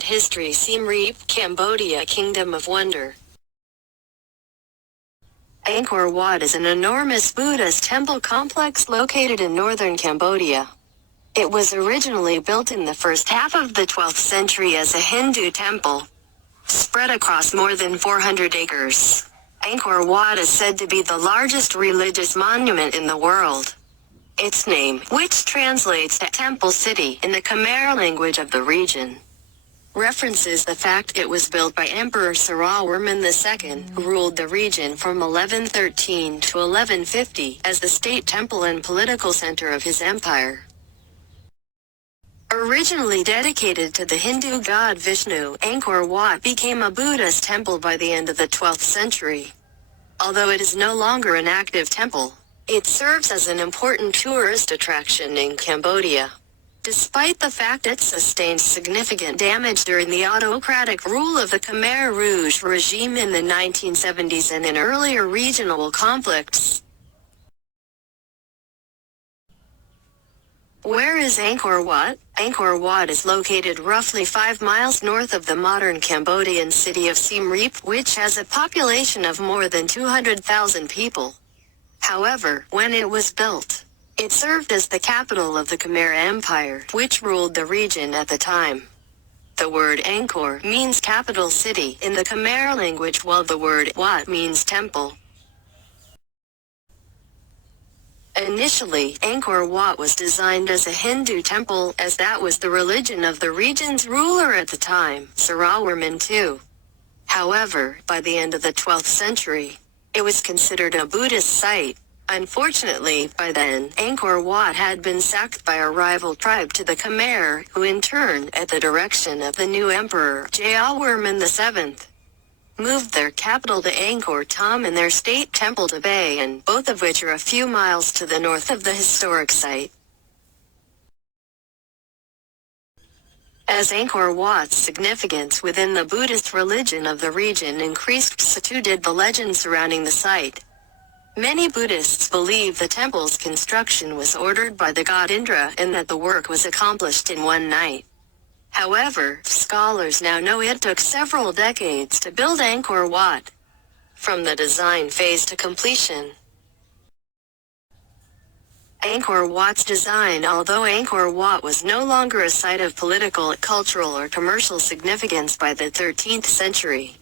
Wat History Siem Reap, Cambodia Kingdom of Wonder. Angkor Wat is an enormous Buddhist temple complex located in northern Cambodia. It was originally built in the first half of the 12th century as a Hindu temple, spread across more than 400 acres. Angkor Wat is said to be the largest religious monument in the world. Its name, which translates to Temple City in the Khmer language of the region, references the fact it was built by Emperor Sarawarman II, who ruled the region from 1113 to 1150 as the state temple and political center of his empire. Originally dedicated to the Hindu god Vishnu, Angkor Wat became a Buddhist temple by the end of the 12th century. Although it is no longer an active temple, it serves as an important tourist attraction in Cambodia. Despite the fact it sustained significant damage during the autocratic rule of the Khmer Rouge regime in the 1970s and in earlier regional conflicts. Where is Angkor Wat? Angkor Wat is located roughly 5 miles north of the modern Cambodian city of Siem Reap, which has a population of more than 200,000 people. However, when it was built, it served as the capital of the Khmer Empire, which ruled the region at the time. The word Angkor means capital city in the Khmer language, while the word Wat means temple. Initially, Angkor Wat was designed as a Hindu temple, as that was the religion of the region's ruler at the time, Sarawarman II. However, by the end of the 12th century, it was considered a Buddhist site. Unfortunately, by then, Angkor Wat had been sacked by a rival tribe to the Khmer, who in turn, at the direction of the new emperor, Jayawarman VII, moved their capital to Angkor Thom and their state temple to Bayan, both of which are a few miles to the north of the historic site. As Angkor Wat's significance within the Buddhist religion of the region increased, so too did the legend surrounding the site. Many Buddhists believe the temple's construction was ordered by the god Indra and that the work was accomplished in one night. However, scholars now know it took several decades to build Angkor Wat, from the design phase to completion. Angkor Wat's design. Although Angkor Wat was no longer a site of political, cultural or commercial significance by the 13th century,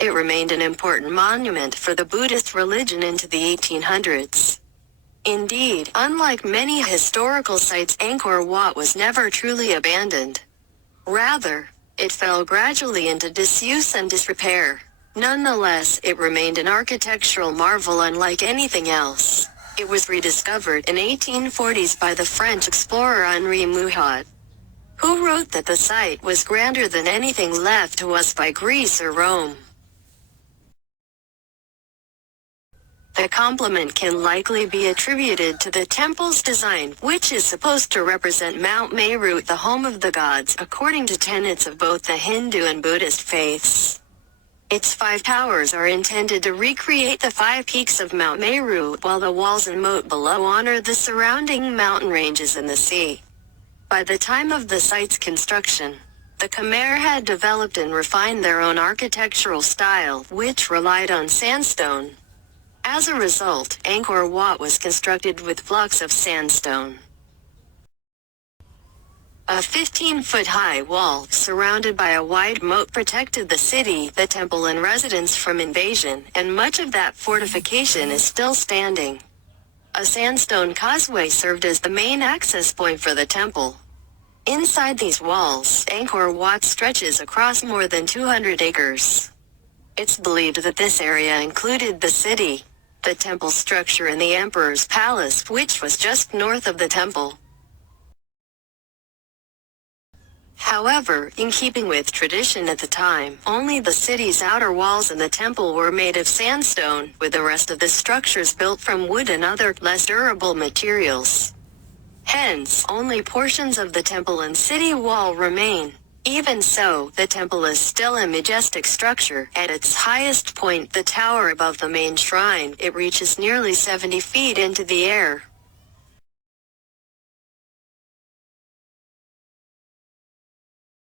it remained an important monument for the Buddhist religion into the 1800s. Indeed, unlike many historical sites, Angkor Wat was never truly abandoned. Rather, it fell gradually into disuse and disrepair. Nonetheless, it remained an architectural marvel unlike anything else. It was rediscovered in 1840s by the French explorer Henri Mouhot, who wrote that the site was grander than anything left to us by Greece or Rome. The compliment can likely be attributed to the temple's design, which is supposed to represent Mount Meru, the home of the gods, according to tenets of both the Hindu and Buddhist faiths. Its 5 towers are intended to recreate the 5 peaks of Mount Meru, while the walls and moat below honor the surrounding mountain ranges and the sea. By the time of the site's construction, the Khmer had developed and refined their own architectural style, which relied on sandstone. As a result, Angkor Wat was constructed with blocks of sandstone. A 15-foot-high wall, surrounded by a wide moat, protected the city, the temple and residents from invasion, and much of that fortification is still standing. A sandstone causeway served as the main access point for the temple. Inside these walls, Angkor Wat stretches across more than 200 acres. It's believed that this area included the city, the temple structure and the emperor's palace, which was just north of the temple. However, in keeping with tradition at the time, only the city's outer walls and the temple were made of sandstone, with the rest of the structures built from wood and other, less durable materials. Hence, only portions of the temple and city wall remain. Even so, the temple is still a majestic structure. At its highest point, the tower above the main shrine, it reaches nearly 70 feet into the air.